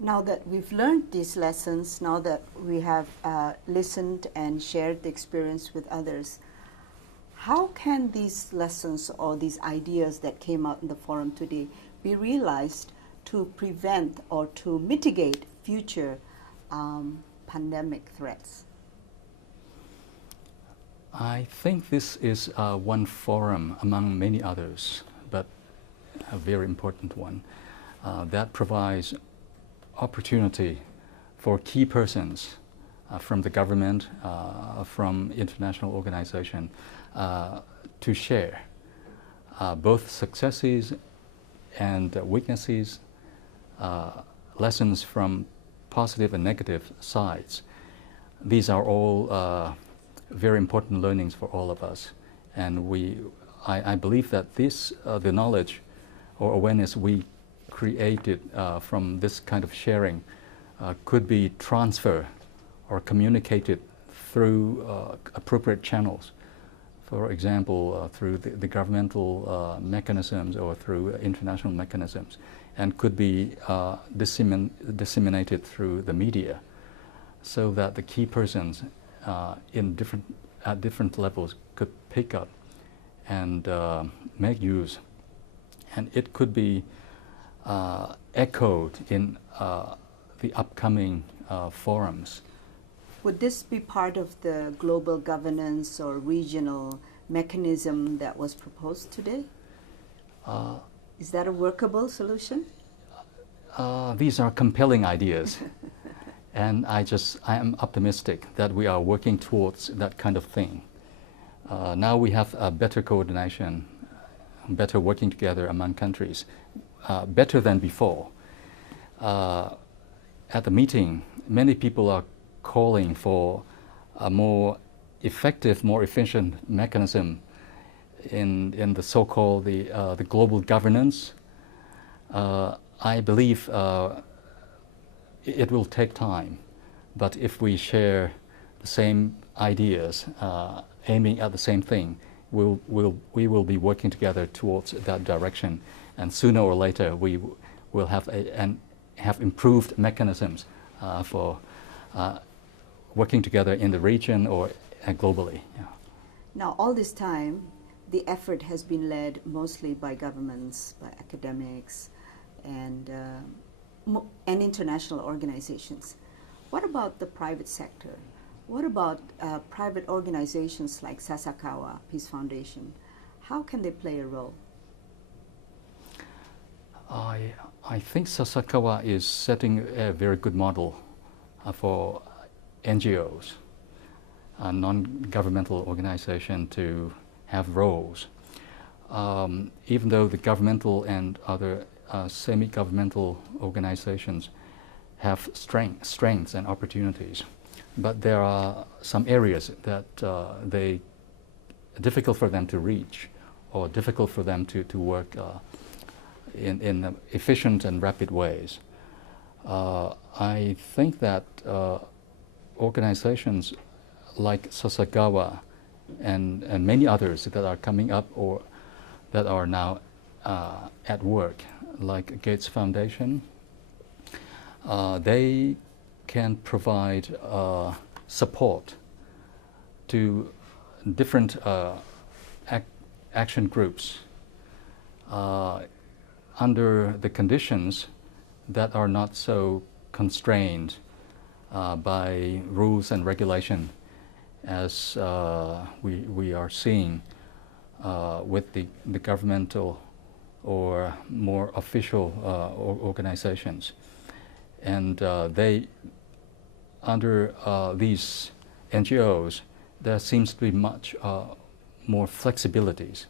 Now that we've learned these lessons, now that we have listened and shared the experience with others, how can these lessons or these ideas that came out in the forum today be realized to prevent or to mitigate future pandemic threats? I think this is one forum among many others, but a very important one that provides opportunity for key persons from the government, from international organization, to share both successes and weaknesses, lessons from positive and negative sides. These are all very important learnings for all of us, and I believe that this the knowledge or awareness we created from this kind of sharing could be transferred or communicated through appropriate channels. For example, through the governmental mechanisms or through international mechanisms, and could be disseminated through the media, so that the key persons at different levels could pick up and make use, and it could be echoed in the upcoming forums. Would this be part of the global governance or regional mechanism that was proposed today? Is that a workable solution? These are compelling ideas. And I am optimistic that we are working towards that kind of thing. Now we have a better coordination, better working together among countries, better than before. At the meeting, many people are calling for a more effective, more efficient mechanism in the so-called the global governance. I believe it will take time, but if we share the same ideas, aiming at the same thing, we will be working together towards that direction, and sooner or later we will have have improved mechanisms for working together in the region or globally. Yeah. Now, all this time, the effort has been led mostly by governments, by academics, and international organizations. What about the private sector? What about private organizations like Sasakawa Peace Foundation? How can they play a role? I think Sasakawa is setting a very good model for NGOs, non-governmental organization, to have roles. Even though the governmental and other semi-governmental organizations have strengths and opportunities, but there are some areas that they difficult for them to reach, or difficult for them to work in efficient and rapid ways. I think that organizations like Sasakawa and many others that are coming up or that are now at work, like Gates Foundation, they can provide support to different action groups under the conditions that are not so constrained by rules and regulation as we are seeing with the governmental or more official organizations. And they, under these NGOs, there seems to be much more flexibilities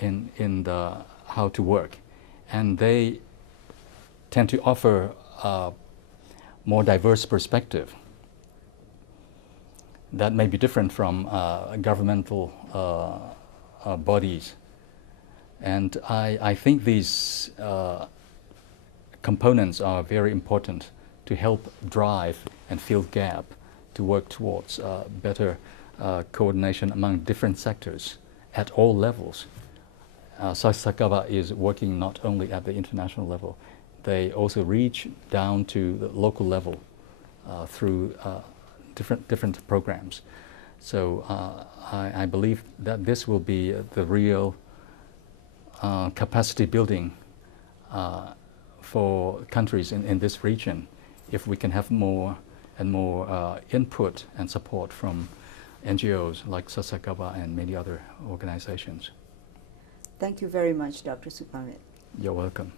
in the how to work, and they tend to offer a more diverse perspective that may be different from governmental bodies. And I think these components are very important to help drive and fill gap to work towards better coordination among different sectors at all levels. Sasakawa is working not only at the international level, they also reach down to the local level through different programs. So I believe that this will be the real capacity building for countries in this region if we can have more and more input and support from NGOs like Sasakawa and many other organizations. Thank you very much, Dr. Supamit. You're welcome.